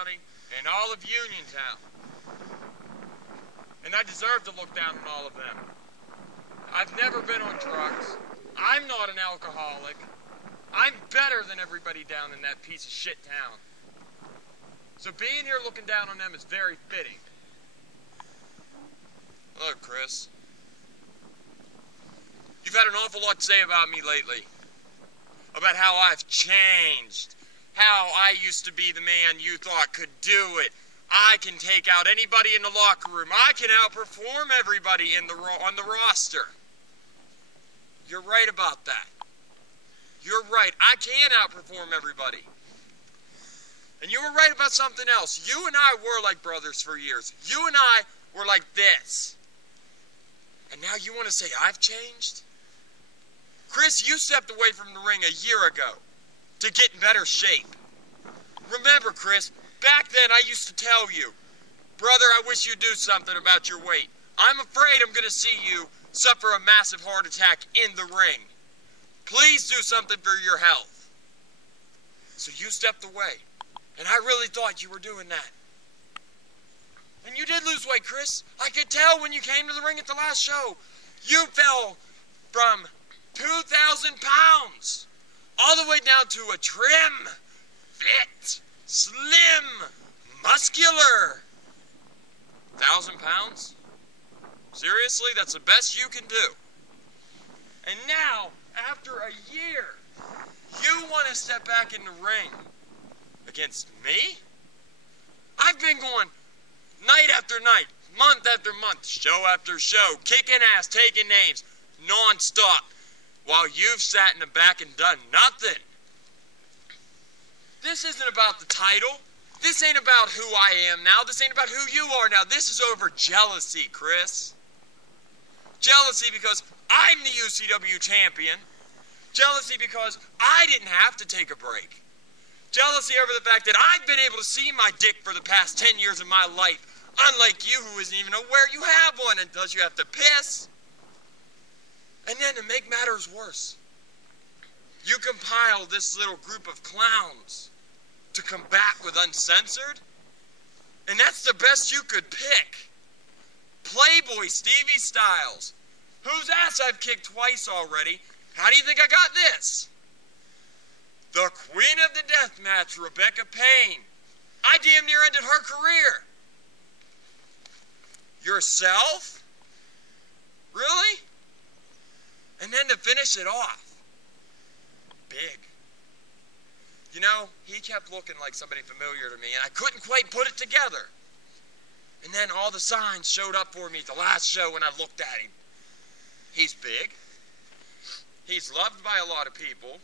County, and all of Uniontown. And I deserve to look down on all of them. I've never been on drugs. I'm not an alcoholic. I'm better than everybody down in that piece of shit town. So being here looking down on them is very fitting. Look, Chris. You've had an awful lot to say about me lately. About how I've changed. How I used to be the man you thought could do it. I can take out anybody in the locker room. I can outperform everybody on the roster. You're right about that. You're right. I can outperform everybody. And you were right about something else. You and I were like brothers for years. You and I were like this. And now you want to say I've changed? Chris, you stepped away from the ring a year ago to get in better shape. Remember, Chris, back then I used to tell you, brother, I wish you'd do something about your weight. I'm afraid I'm going to see you suffer a massive heart attack in the ring. Please do something for your health. So you stepped away, and I really thought you were doing that. And you did lose weight, Chris. I could tell when you came to the ring at the last show. You fell from 2,000 pounds all the way down to a trim, fit, slim, muscular 1,000 pounds? Seriously, that's the best you can do. And now, after a year, you want to step back in the ring against me? I've been going night after night, month after month, show after show, kicking ass, taking names, non-stop, while you've sat in the back and done nothing. This isn't about the title. This ain't about who I am now. This ain't about who you are now. This is over jealousy, Chris. Jealousy because I'm the UCW champion. Jealousy because I didn't have to take a break. Jealousy over the fact that I've been able to see my dick for the past 10 years of my life, unlike you who isn't even aware you have one until you have to piss. And then to make matters worse, you compile this little group of clowns to combat with Uncensored, and that's the best you could pick. Playboy Stevie Styles, whose ass I've kicked twice already. How do you think I got this? The Queen of the Deathmatch, Rebecca Payne. I damn near ended her career. Yourself? Really? And then to finish it off, Big. You know, he kept looking like somebody familiar to me, and I couldn't quite put it together. And then all the signs showed up for me at the last show when I looked at him. He's big. He's loved by a lot of people.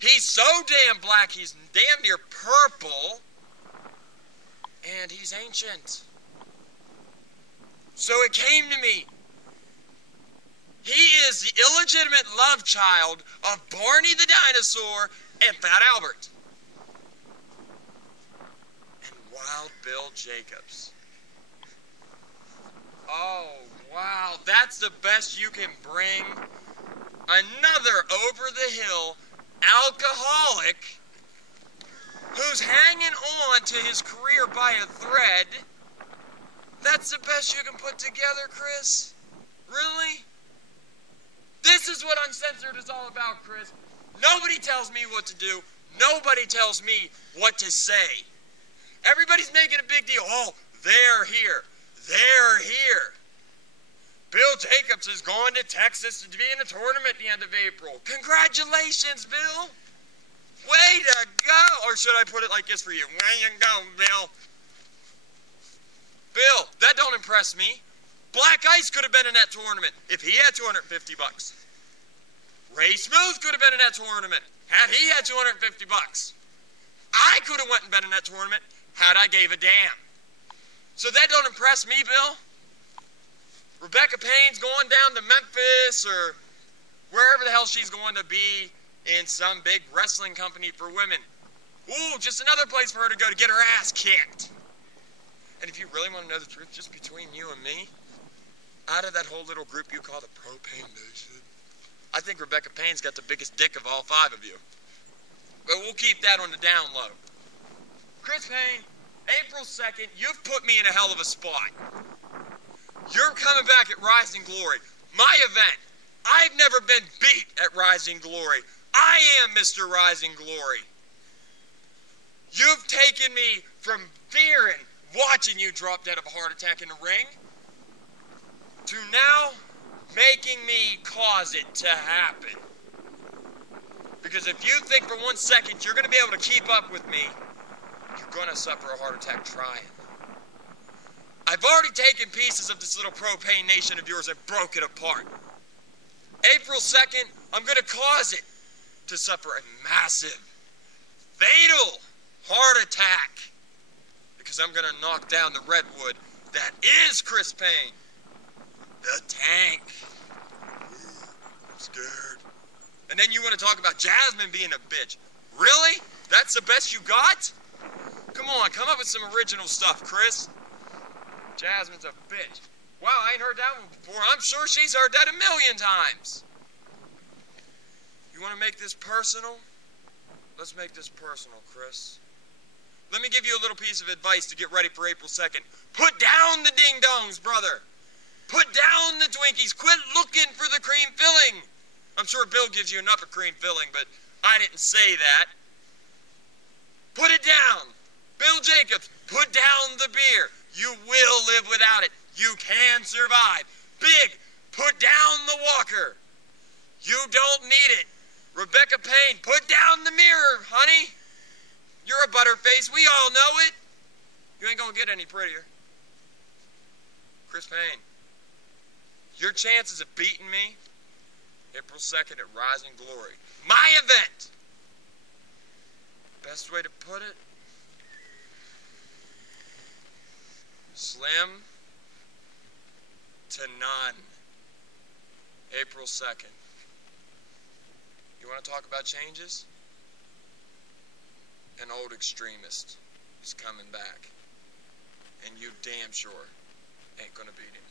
He's so damn black, he's damn near purple. And he's ancient. So it came to me. He is the illegitimate love child of Barney the Dinosaur and Fat Albert. And Wild Bill Jacobs. Oh, wow, that's the best you can bring? Another over-the-hill alcoholic who's hanging on to his career by a thread. That's the best you can put together, Chris? Really? This is what Uncensored is all about, Chris. Nobody tells me what to do. Nobody tells me what to say. Everybody's making a big deal. Oh, they're here. They're here. Bill Jacobs is going to Texas to be in a tournament at the end of April. Congratulations, Bill. Way to go. Or should I put it like this for you? Way you go, Bill. Bill, that don't impress me. Black Ice could have been in that tournament if he had $250. Ray Smooth could have been in that tournament had he had $250. I could have went and been in that tournament had I gave a damn. So that don't impress me, Bill. Rebecca Payne's going down to Memphis or wherever the hell she's going to be in some big wrestling company for women. Ooh, just another place for her to go to get her ass kicked. And if you really want to know the truth, just between you and me, out of that whole little group you call the Propane Nation, I think Rebecca Payne's got the biggest dick of all 5 of you. But we'll keep that on the down low. Chris Payne, April 2nd, you've put me in a hell of a spot. You're coming back at Rising Glory, my event. I've never been beat at Rising Glory. I am Mr. Rising Glory. You've taken me from fearing watching you drop dead of a heart attack in the ring to now making me cause it to happen. Because if you think for 1 second you're going to be able to keep up with me, you're going to suffer a heart attack trying. I've already taken pieces of this little propane nation of yours and broke it apart. April 2nd, I'm going to cause it to suffer a massive, fatal heart attack. Because I'm going to knock down the redwood that is Chris Payne. The tank. Ooh, I'm scared. And then you want to talk about Jasmine being a bitch. Really? That's the best you got? Come on, come up with some original stuff, Chris. Jasmine's a bitch. Wow, I ain't heard that one before. I'm sure she's heard that 1,000,000 times. You want to make this personal? Let's make this personal, Chris. Let me give you a little piece of advice to get ready for April 2nd. Put down the ding-dongs, brother. Put down the Twinkies. Quit looking for the cream filling. I'm sure Bill gives you enough of cream filling, but I didn't say that. Put it down. Bill Jacobs, put down the beer. You will live without it. You can survive. Big, put down the walker. You don't need it. Rebecca Payne, put down the mirror, honey. You're a butterface. We all know it. You ain't gonna get any prettier. Chris Payne, your chances of beating me, April 2nd at Rising Glory. My event. Best way to put it? Slim to none. April 2nd. You want to talk about changes? An old extremist is coming back. And you damn sure ain't gonna beat him.